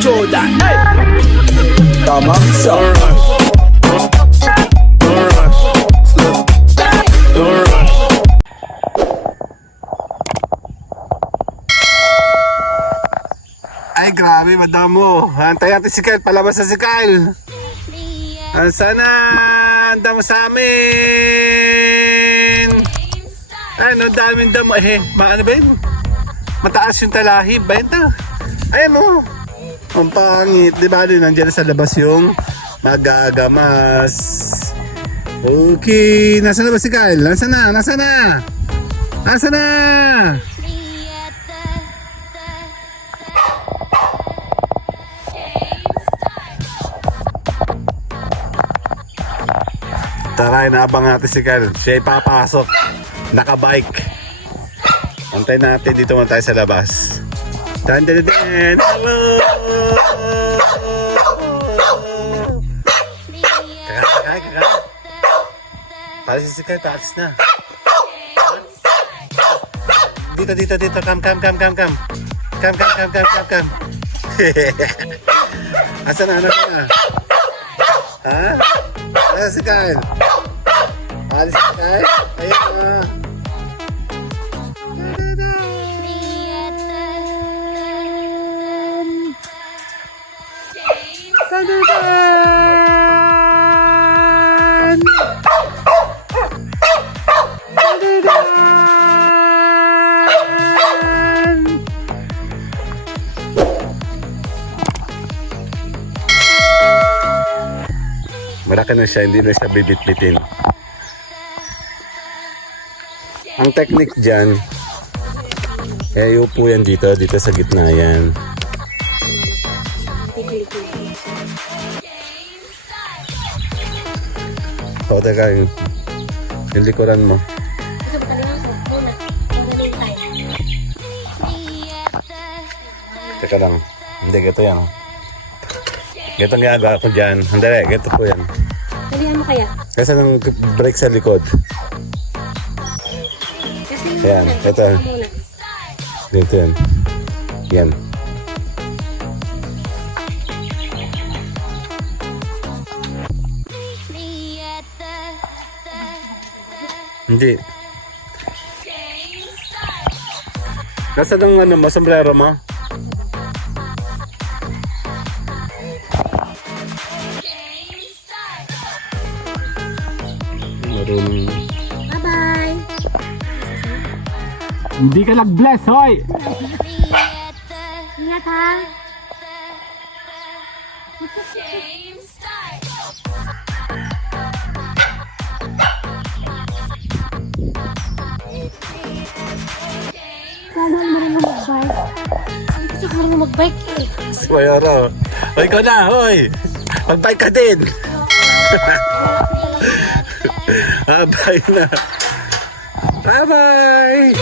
Jordan. Tamang Don't rush. Don't rush. Slow. Don't rush. Ay, grabe, madamo. Hantay natin si Kyle. Palabas na si Kyle. Sana, handa mo sa amin. Ano, daming damo. Ano ba yun? Mataas yung talahib ba ito? Ayan o. Ang pangit. Di ba, nandiyan sa labas yung magagamas. Okay. Nasaan na ba si Kyle? Nasaan na? Nasaan na? Nasaan na? Tara, inaabang natin si Kyle. Siya ay papasok. Nakabike. Antay natin. Dito muna tayo sa labas. Tan-tan-tan! Hello! Kaka. Palis si Kyle. Palis na. Dito. Come. Come. Asan na? Ha? Ayan si Kyle. Alis si Kyle. Ayan na. Malaki na siya, hindi na siya bibit-bitin. Ang technique dyan, upo yan dito sa gitna yan. O, teka, yung likuran mo. Teka lang, hindi, gito yan. Gito ang ginagawa ko dyan. Andali, gito po yan. Dalihan mo kaya? Kasi nang brake sa likod. Ayan, ito. Dito yan. Yan. Hindi. Nasaan ang ano mo, sombrero mo? Marunong. Bye-bye! Hindi ka nag-bless, hoy! Ingat ha! Kala mo rin mag-bike. Hindi kasi kala mo mag-bike eh. Si Mayoro. Hoy, ikaw na, hoy! Mag-bike ka din! Bye na! Bye-bye!